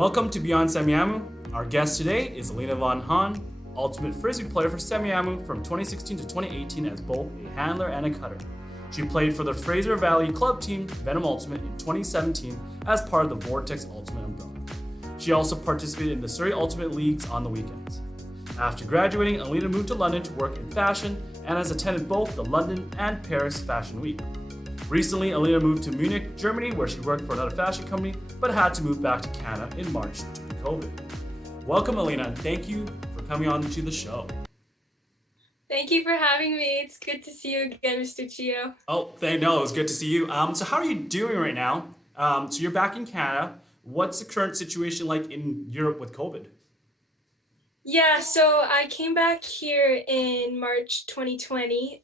Welcome to Beyond Semiahmoo. Our guest today is Alina Von Hahn, ultimate frisbee player for Semiahmoo from 2016 to 2018 as both a handler and a cutter. She played for the Fraser Valley club team Venom Ultimate in 2017 as part of the Vortex Ultimate umbrella. She also participated in the Surrey Ultimate Leagues on the weekends. After graduating, Alina moved to London to work in fashion and has attended both the London and Paris Fashion Week. Recently, Alina moved to Munich, Germany, where she worked for another fashion company, but had to move back to Canada in March due to COVID. Welcome, Alina, and thank you for coming on to the show. Thank you for having me. It's good to see you again, Mr. Chio. It was good to see you. So how are you doing right now? So you're back in Canada. What's the current situation like in Europe with COVID? Yeah, so I came back here in March 2020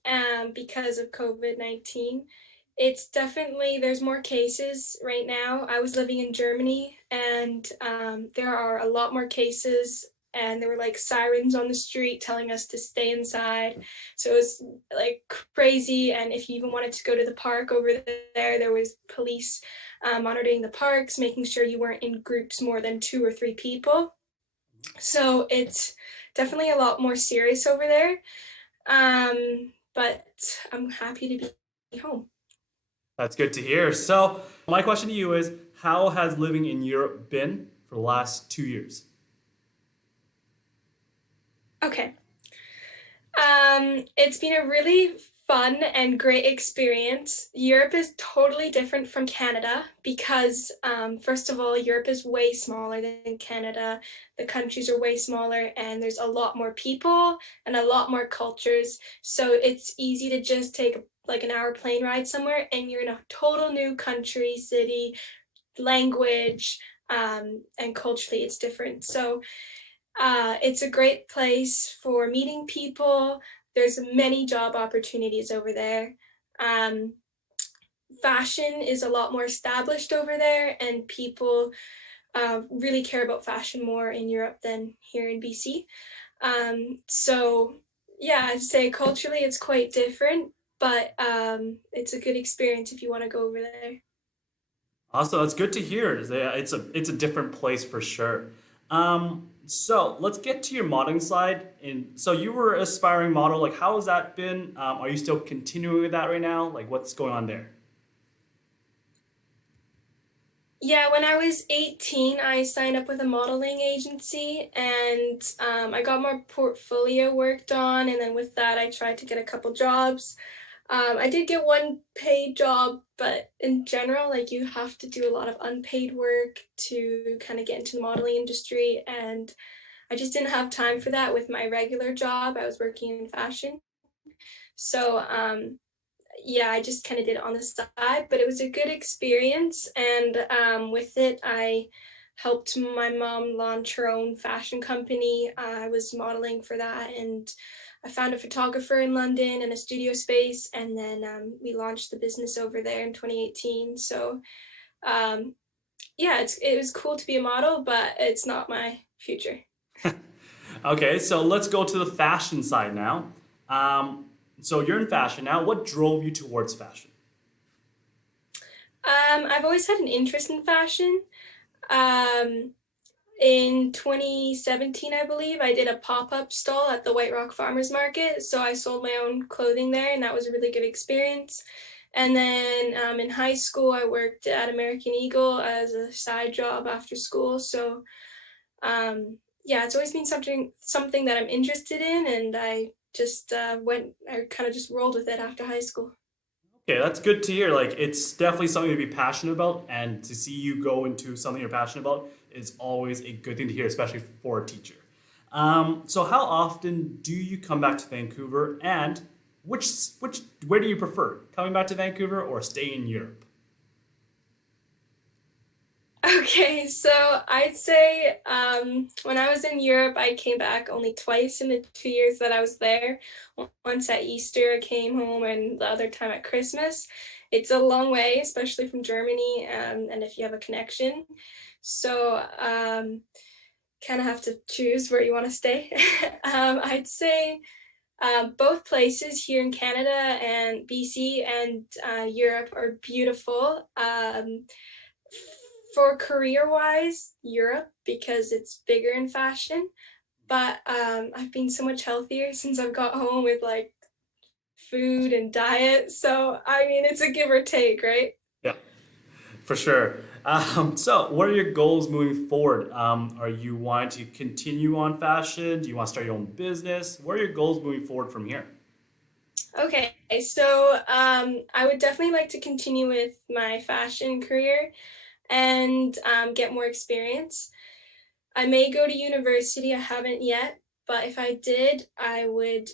because of COVID-19. It's definitely, there's more cases right now. I was living in Germany and there are a lot more cases, and there were like sirens on the street telling us to stay inside. So it was like crazy. And if you even wanted to go to the park over there was police monitoring the parks, making sure you weren't in groups more than 2 or 3 people. So it's definitely a lot more serious over there. But I'm happy to be home. That's good to hear. So my question to you is, how has living in Europe been for the last 2 years? Okay. It's been a really fun and great experience. Europe is totally different from Canada because, first of all, Europe is way smaller than Canada. The countries are way smaller and there's a lot more people and a lot more cultures. So it's easy to just take like an hour plane ride somewhere and you're in a total new country, city, language, and culturally it's different. So it's a great place for meeting people. There's many job opportunities over there. Fashion is a lot more established over there, and people really care about fashion more in Europe than here in BC. So yeah, I'd say culturally it's quite different, but it's a good experience if you want to go over there. Also, that's good to hear. It's a different place for sure. So let's get to your modeling side. And so you were an aspiring model. Like, how has that been? Are you still continuing with that right now? Like, what's going on there? Yeah, when I was 18, I signed up with a modeling agency and I got my portfolio worked on. And then with that, I tried to get a couple jobs. I did get one paid job, but in general, like you have to do a lot of unpaid work to kind of get into the modeling industry. And I just didn't have time for that with my regular job. I was working in fashion. So yeah, I just kind of did it on the side, but it was a good experience. And with it, I helped my mom launch her own fashion company. I was modeling for that, and I found a photographer in London and a studio space, and then we launched the business over there in 2018. So um, yeah, it was cool to be a model, but it's not my future. Okay, so let's go to the fashion side now. So you're in fashion now. What drove you towards fashion? I've always had an interest in fashion. Um, in 2017, I believe, I did a pop-up stall at the White Rock Farmers Market. So I sold my own clothing there, and that was a really good experience. And then in high school, I worked at American Eagle as a side job after school. So yeah, it's always been something that I'm interested in, and I just I kind of just rolled with it after high school. Okay, that's good to hear. Like, it's definitely something to be passionate about, and to see you go into something you're passionate about is always a good thing to hear, especially for a teacher. So how often do you come back to Vancouver, and where do you prefer, coming back to Vancouver or staying in Europe? Okay, so I'd say when I was in Europe, I came back only twice in the 2 years that I was there. Once at Easter, I came home, and the other time at Christmas. It's a long way, especially from Germany, and if you have a connection. So kind of have to choose where you want to stay. I'd say both places here in Canada and BC and Europe are beautiful. for career wise, Europe because it's bigger in fashion. But I've been so much healthier since I've got home with like food and diet. So I mean, it's a give or take, right? Yeah, for sure. So, what are your goals moving forward? Are you wanting to continue on fashion? Do you want to start your own business? What are your goals moving forward from here? Okay, so I would definitely like to continue with my fashion career and get more experience. I may go to university, I haven't yet, but if I did, I would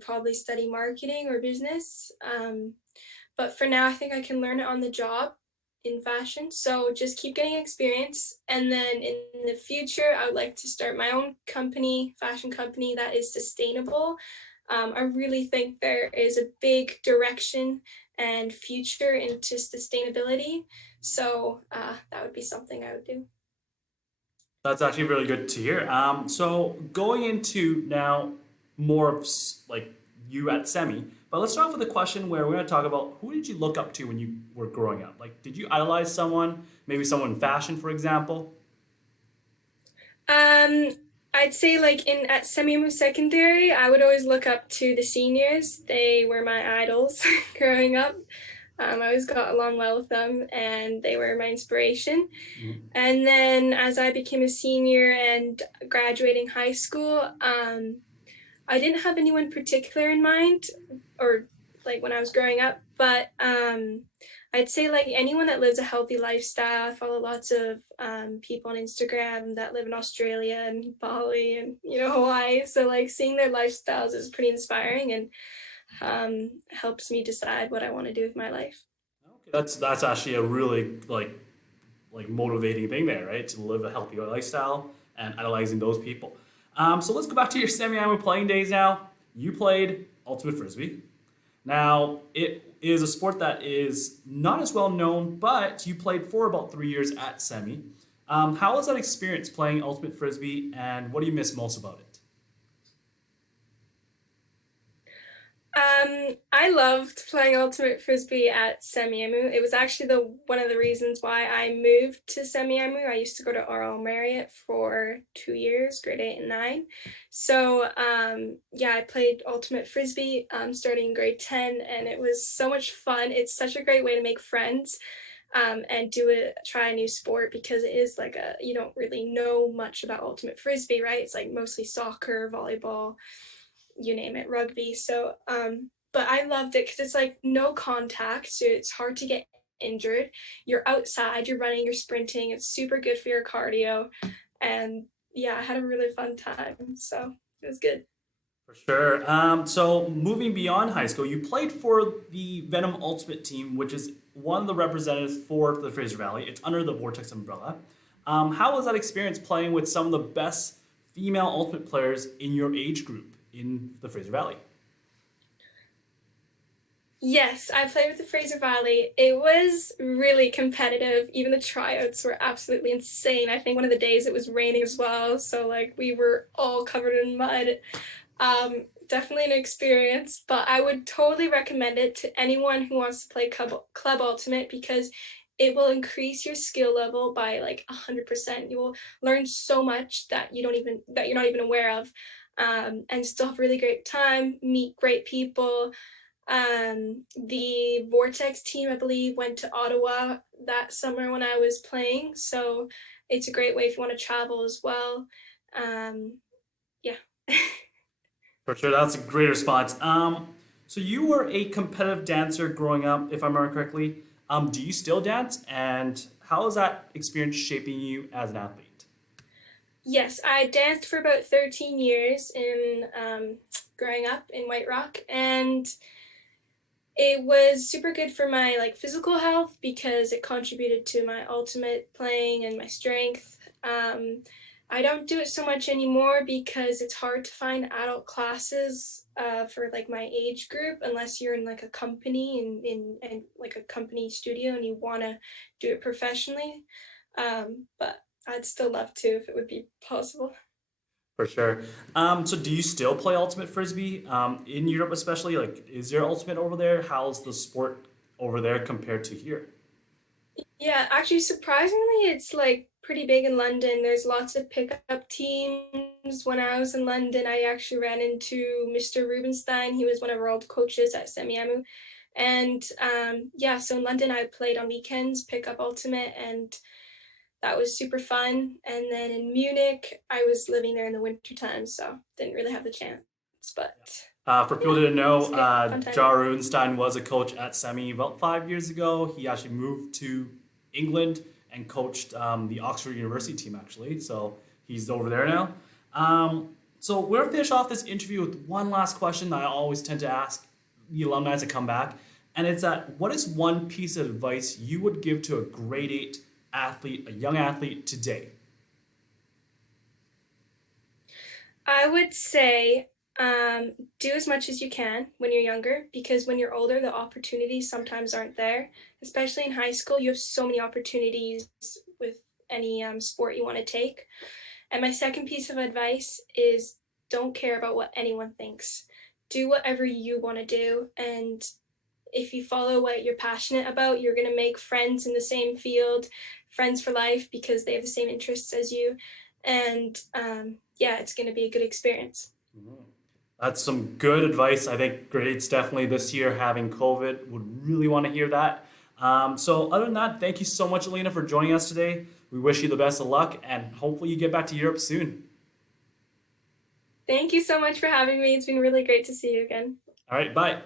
probably study marketing or business. But for now, I think I can learn it on the job in fashion. So just keep getting experience. And then in the future, I would like to start my own company, fashion company that is sustainable. I really think there is a big direction and future into sustainability. So that would be something I would do. That's actually really good to hear. So going into now more of like you at Semi, but let's start off with a question where we're going to talk about who did you look up to when you were growing up? Like, did you idolize someone? Maybe someone in fashion, for example. Um, I'd say like in at Semiahmoo Secondary, I would always look up to the seniors. They were my idols growing up. I always got along well with them, and they were my inspiration. Mhm. And then as I became a senior and graduating high school, I didn't have anyone particular in mind, or like when I was growing up, but I'd say like anyone that lives a healthy lifestyle. I follow lots of people on Instagram that live in Australia and Bali and Hawaii. So like seeing their lifestyles is pretty inspiring and helps me decide what I want to do with my life. Okay, that's actually a really like motivating thing there, right? To live a healthy lifestyle and idolizing those people. So let's go back to your semi-annual playing days now. You played ultimate frisbee. Now it is a sport that is not as well known, but you played for about 3 years at semi. How was that experience playing ultimate frisbee, and what do you miss most about it? I loved playing ultimate frisbee at Semiahmoo. It was actually the one of the reasons why I moved to Semiahmoo. I used to go to RL Marriott for 2 years, grade 8 and 9. So yeah, I played ultimate frisbee starting in grade 10, and it was so much fun. It's such a great way to make friends and try a new sport because it is like you don't really know much about ultimate frisbee, right? It's like mostly soccer, volleyball, you name it, rugby. So, but I loved it because it's like no contact, so it's hard to get injured. You're outside, you're running, you're sprinting. It's super good for your cardio, and yeah, I had a really fun time. So it was good. For sure. So moving beyond high school, you played for the Venom Ultimate team, which is one of the representatives for the Fraser Valley. It's under the Vortex umbrella. How was that experience playing with some of the best female Ultimate players in your age group in the Fraser Valley? Yes, I played with the Fraser Valley. It was really competitive. Even the tryouts were absolutely insane. I think one of the days it was raining as well, so like we were all covered in mud. Definitely an experience, but I would totally recommend it to anyone who wants to play club ultimate because it will increase your skill level by like 100%. You will learn so much that you're not even aware of, and still have a really great time, meet great people. The Vortex team, I believe, went to Ottawa that summer when I was playing, so it's a great way if you want to travel as well. Um, yeah. For sure, that's a great response. So you were a competitive dancer growing up, if I remember correctly. Do you still dance, and how is that experience shaping you as an athlete? Yes, I danced for about 13 years in growing up in White Rock, and it was super good for my like physical health because it contributed to my ultimate playing and my strength. I don't do it so much anymore because it's hard to find adult classes for like my age group unless you're in like a company in like a company studio and you want to do it professionally. But I'd still love to if it would be possible. For sure. So do you still play ultimate frisbee in Europe, especially? Like, is there ultimate over there? How's the sport over there compared to here? Yeah, actually, surprisingly, it's like pretty big in London. There's lots of pickup teams. When I was in London, I actually ran into Mr. Rubenstein. He was one of our old coaches at Semiahmoo. And yeah, so in London, I played on weekends, pickup ultimate, and that was super fun. And then in Munich, I was living there in the winter time, so didn't really have the chance. But For people yeah, who didn't it know, was good, fun time. Jar Rubenstein was a coach at Semi about 5 years ago. He actually moved to England and coached the Oxford University team, actually. So he's over there now. So we're going to finish off this interview with one last question that I always tend to ask the alumni as I come back. And it's that what is one piece of advice you would give to a grade 8 athlete, a young athlete today? I would say do as much as you can when you're younger because when you're older, the opportunities sometimes aren't there. Especially in high school, you have so many opportunities with any sport you want to take. And my second piece of advice is don't care about what anyone thinks. Do whatever you want to do. And if you follow what you're passionate about, you're going to make friends in the same field, friends for life because they have the same interests as you. And yeah, it's going to be a good experience. That's some good advice. I think grades definitely this year having COVID would really want to hear that. So other than that, thank you so much, Alina, for joining us today. We wish you the best of luck and hopefully you get back to Europe soon. Thank you so much for having me. It's been really great to see you again. All right, bye.